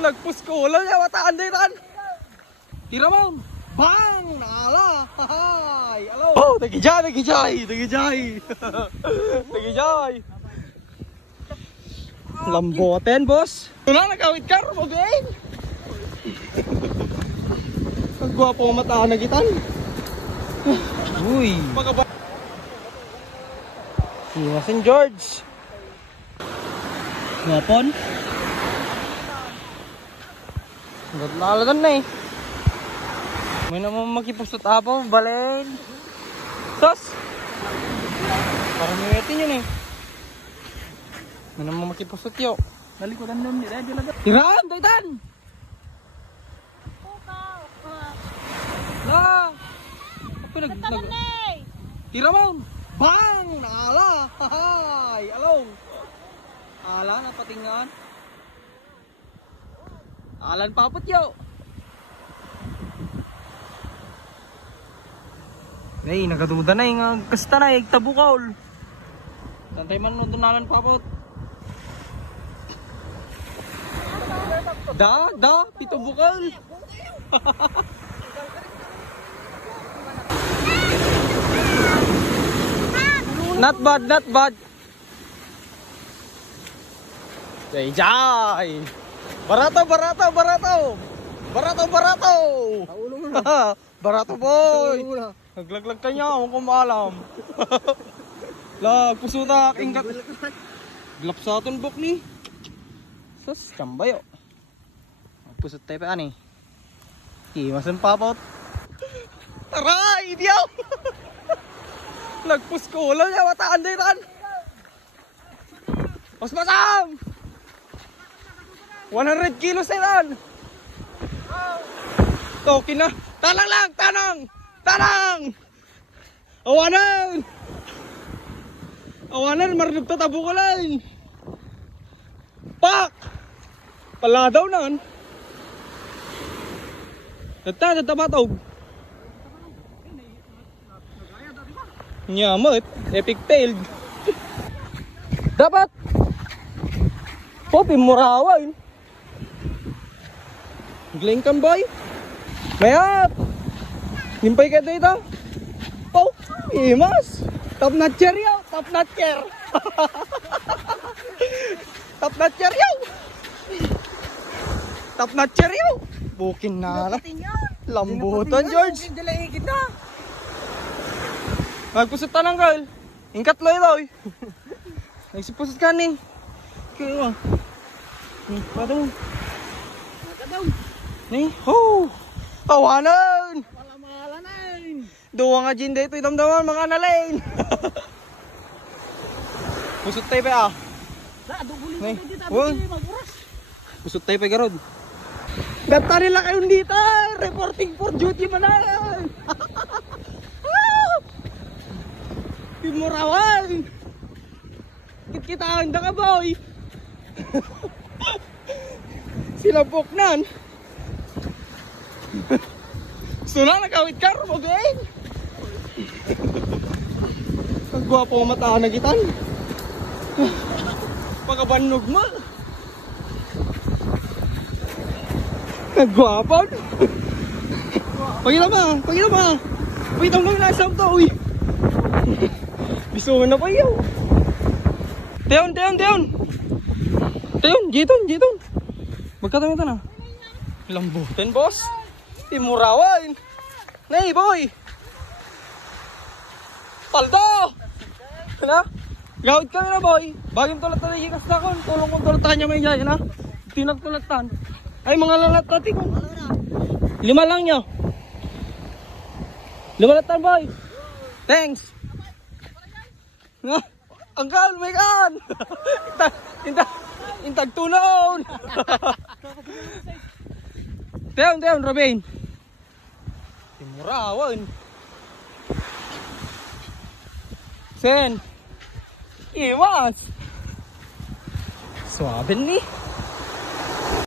Lagpus ko lang ya wataan diran. Tira mo. Bang! Nala! Hahay! Alo! Oh, tagijay! Lamboten, boss! Wala, nagawit ka! Rumogain! Ang gwapo ang mata na gitan. Uy! Sino St. George? Gwapon? Naglalatan na eh. May naman makipustot apo, balen. Sos! Parang nuwetin yun eh. May naman makipustot yun. Nalikodan nun, ready lang. Tiraan! Daitan! La! Tira mo! Bang! Nala! Hahay! Along! Ala, napatingan. Alan papot yo! Ay, nagaduda na yung kasta na yung tabukol. Tantay man nung dunalan papot. Pito bukol. Not bad. Jay! Barato! Barato boy! Naglaglag ka niya, huwag kong maalam. Lag, pusutak, ingkat. Glap sa aton buk ni. Sus, kambayo. Pusot tayo pa ani. Iwasan papot. Aray, diyaw! Lagpus ko lang, yawataan diran. Pasam! 100 kilos diran. Tokin na. Tanang! Awanan, marunong tatabo ko lang. Pak! Pala daw nan. Natamatog. Nyamot, epic failed. Dapat Popi murawan. Glingkan boy. Mayat. Nimpay ka dito. Oh, imas. Top notcher yaw, top notcher. Top notcher yaw. Top notcher yaw. Bukin na lang. Lambutan, George. Magpusot tanang girl. Ingkat loy loy. Nagsipusot ka ni. Kaya pada mo. Ni, ho. Tawanan. Malamalanan. Duwa nga jin dito idamdaman mga nalain. Pusot tayo pa ah. Ni, pusot tayo pa garod. Gata nila kayo dito. Reporting for duty manan. Pimurawan. Kita anda ka boy. Sinabok nan. Suna nakawit ka rumogain. Ang gwapo ang mata na gitan. Pagkabanog mo. Ang gwapo. Pagila ba? Wait, ang mga nasab to. Uy. Bisuhan na pa yaw. Teon. Jiton. Magkatawa ito na. Lambutin, boss. Timurawan. Nay, boy. Paldo. Ano? Gawid kami na, boy. Bagong tulat na ikas na kon. Tulong kong tulatan niya may jay, ano? Tinagtulatan. Ay, mga lalat natin kon. 5 lang nyo. 5 latan, boy. Thanks. Anggal, may kan. Intag tunaon. Teon, Robin. Timurawan. Sen. Iwas. Suaben ni.